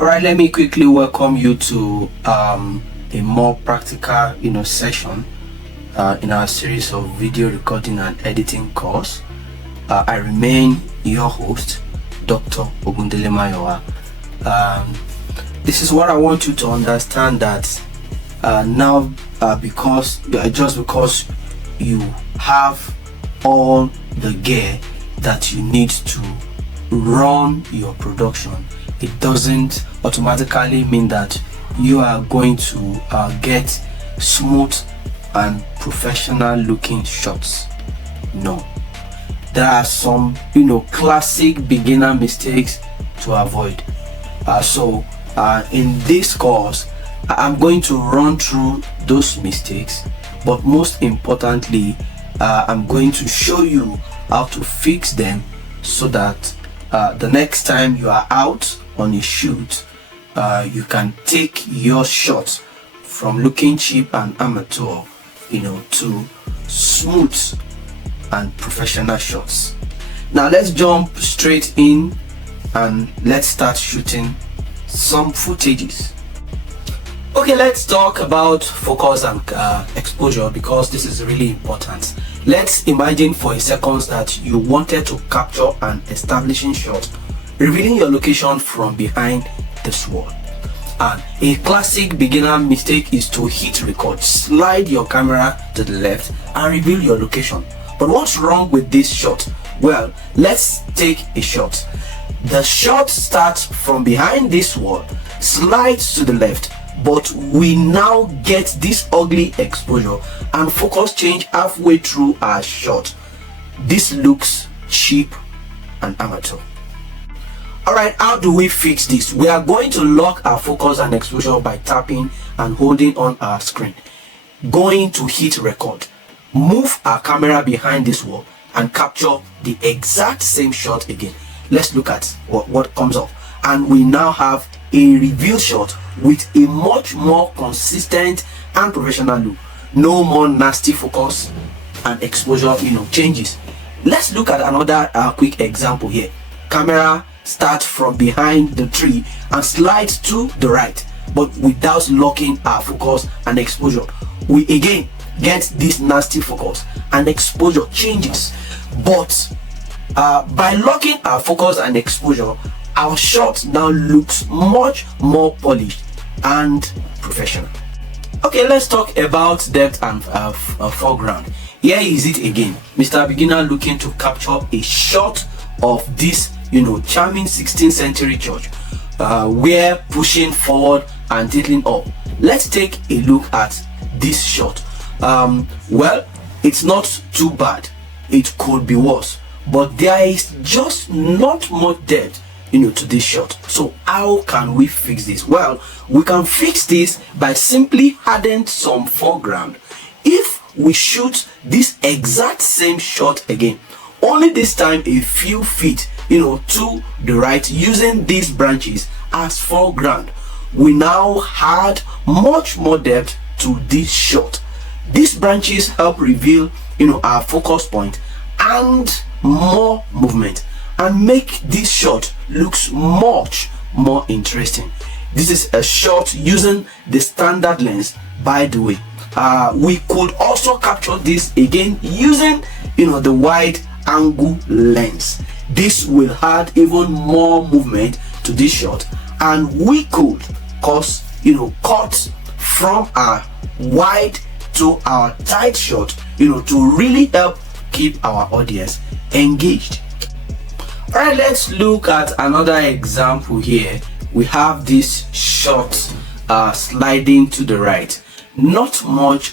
All right, let me quickly welcome you to a more practical session in our series of video recording and editing course. I remain your host, Dr. Ogundele Mayowa. This is what I want you to understand, that now just because you have all the gear that you need to run your production, it doesn't automatically mean that you are going to get smooth and professional looking shots. No, there are some classic beginner mistakes to avoid. So in this course, I'm going to run through those mistakes, but most importantly, I'm going to show you how to fix them so that the next time you are out on a shoot, you can take your shots from looking cheap and amateur to smooth and professional shots. Now let's jump straight in and let's start shooting some footages. Okay, let's talk about focus and exposure, because this is really important. Let's imagine for a second that you wanted to capture an establishing shot revealing your location from behind this wall. And a classic beginner mistake is to hit record, slide your camera to the left and reveal your location. But what's wrong with this shot? Well, let's take a shot. The shot starts from behind this wall, slides to the left, but we now get this ugly exposure and focus change halfway through our shot. This looks cheap and amateur. Alright, how do we fix this? We are going to lock our focus and exposure by tapping and holding on our screen. Going to hit record. Move our camera behind this wall and capture the exact same shot again. Let's look at what comes up. And we now have a reveal shot with a much more consistent and professional look. No more nasty focus and exposure changes. Let's look at another quick example here. Camera starts from behind the tree and slides to the right, but without locking our focus and exposure. We again get this nasty focus and exposure changes, but by locking our focus and exposure, our shot now looks much more polished and professional. Okay, let's talk about depth and foreground. Here is it again. Mr. Beginner looking to capture a shot of this charming 16th century church, where pushing forward and tilting up. Let's take a look at this shot. Well, it's not too bad. It could be worse, but there is just not much depth to this shot. So how can we fix this? Well, we can fix this by simply adding some foreground. If we shoot this exact same shot again, only this time a few feet to the right, using these branches as foreground, we now add much more depth to this shot. These branches help reveal our focus point and more movement, and make this shot looks much more interesting. This is a shot using the standard lens, by the way. We could also capture this again using the wide angle lens. This will add even more movement to this shot, and we could cut from our wide to our tight shot to really help keep our audience engaged. All right, let's look at another example here. We have this shot sliding to the right. Not much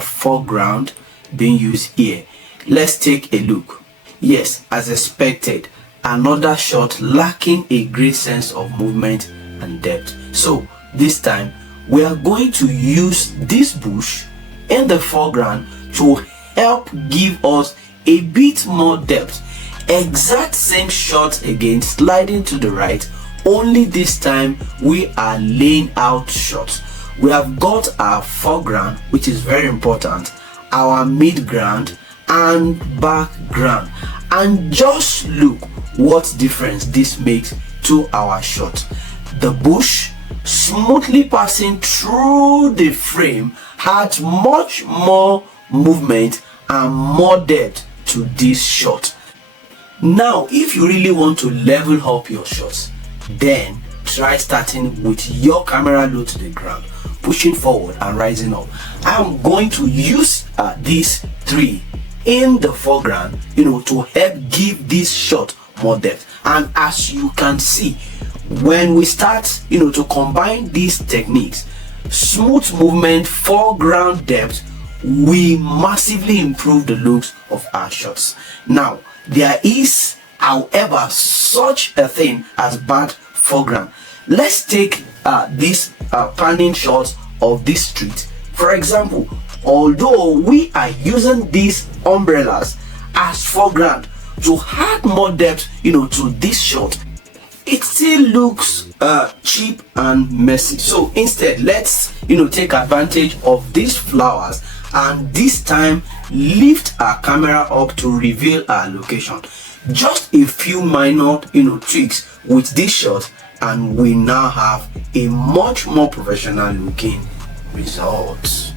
foreground being used here. Let's take a look. Yes, as expected, another shot lacking a great sense of movement and depth. So this time we are going to use this bush in the foreground to help give us a bit more depth. Exact same shot again, sliding to the right, only this time we are laying out shots. We have got our foreground, which is very important, our midground and background, and just look what difference this makes to our shot. The bush smoothly passing through the frame had much more movement and more depth to this shot. Now, if you really want to level up your shots, then try starting with your camera low to the ground, pushing forward and rising up. I'm going to use these three in the foreground, to help give this shot more depth. And as you can see, when we start, to combine these techniques, smooth movement, foreground depth, we massively improve the looks of our shots. Now, there is, however, such a thing as bad foreground. Let's take this panning shot of this street. For example, although we are using these umbrellas as foreground to add more depth, to this shot, it still looks cheap and messy. So instead, let's take advantage of these flowers, and this time lift our camera up to reveal our location. Just a few minor tweaks with this shot, and we now have a much more professional looking result.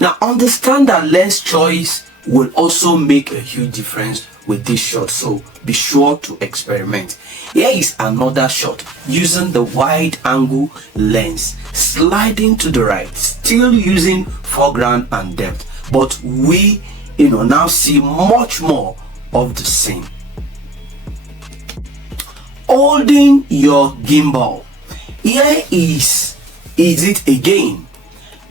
Now understand that lens choice will also make a huge difference with this shot, so be sure to experiment. Here is another shot using the wide angle lens, sliding to the right, still using foreground and depth, but we now see much more of the scene. Holding your gimbal. Here is it again.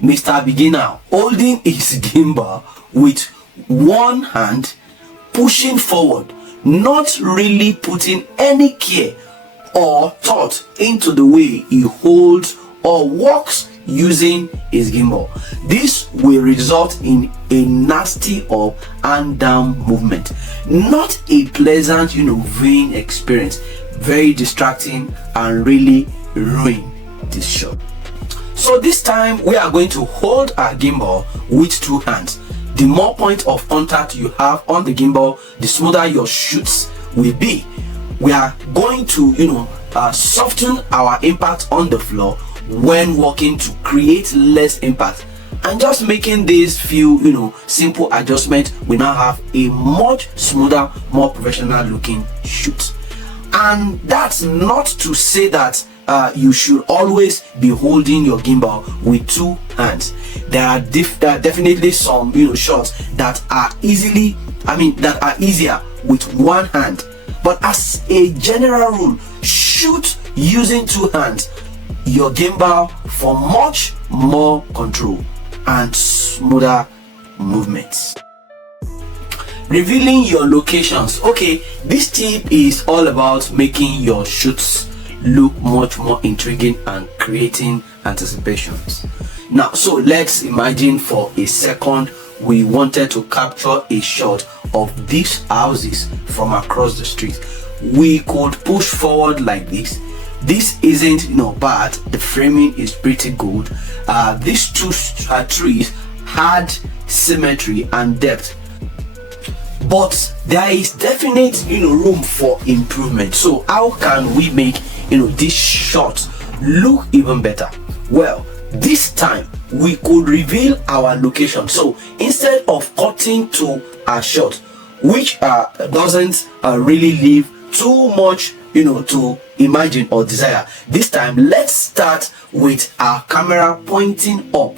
Mr. Beginner holding his gimbal with one hand, pushing forward, not really putting any care or thought into the way he holds or walks using his gimbal. This will result in a nasty up and down movement, not a pleasant viewing experience, very distracting and really ruin this shot. So this time we are going to hold our gimbal with two hands. The more point of contact you have on the gimbal, the smoother your shoots will be. We are going to soften our impact on the floor when walking to create less impact, and just making these few simple adjustments, we now have a much smoother, more professional looking shoot. And that's not to say that you should always be holding your gimbal with two hands. There are definitely some shots that are easier with one hand, but as a general rule, shoot using two hands your gimbal for much more control and smoother movements. Revealing your locations. Okay, this tip is all about making your shoots look much more intriguing and creating anticipations. Now, so let's imagine for a second we wanted to capture a shot of these houses from across the street. We could push forward like this. This isn't bad. The framing is pretty good. These two trees had symmetry and depth, but there is definite room for improvement. So how can we make this shot look even better? Well, this time we could reveal our location. So instead of cutting to a shot which doesn't really leave too much to imagine or desire, this time let's start with our camera pointing up,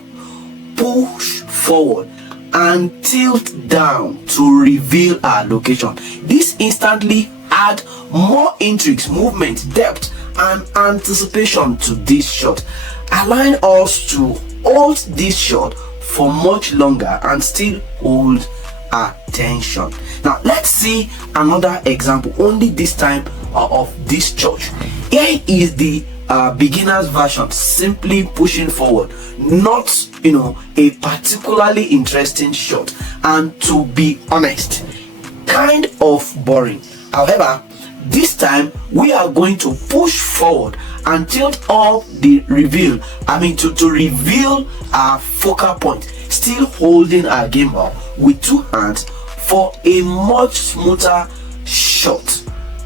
push forward and tilt down to reveal our location. This instantly add more intrigues, movement, depth and anticipation to this shot, allowing us to hold this shot for much longer and still hold attention. Now let's see another example, only this time of this church. Here is the beginner's version, simply pushing forward, not a particularly interesting shot, and to be honest, kind of boring. However, this time we are going to push forward and tilt up the reveal, to reveal our focal point, still holding our gimbal with two hands for a much smoother shot.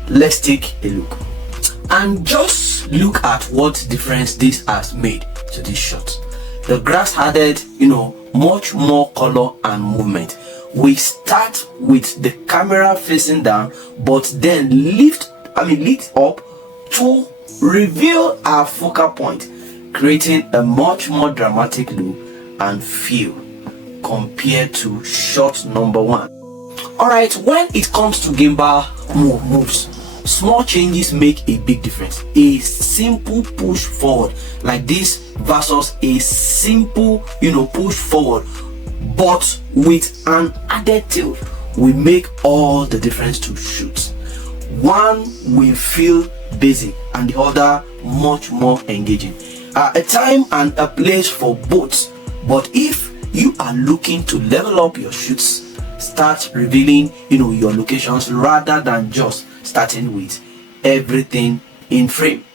Let's take a look. And just look at what difference this has made to this shot. The graphs added, much more color and movement. We start with the camera facing down, but then lift up to reveal our focal point, creating a much more dramatic look and feel compared to shot number 1. Alright, when it comes to gimbal moves, small changes make a big difference. A simple push forward like this versus a simple push forward but with an added tilt will make all the difference to shoot. One will feel busy and the other much more engaging. A time and a place for both, but if you are looking to level up your shoots, start revealing your locations rather than just starting with everything in frame.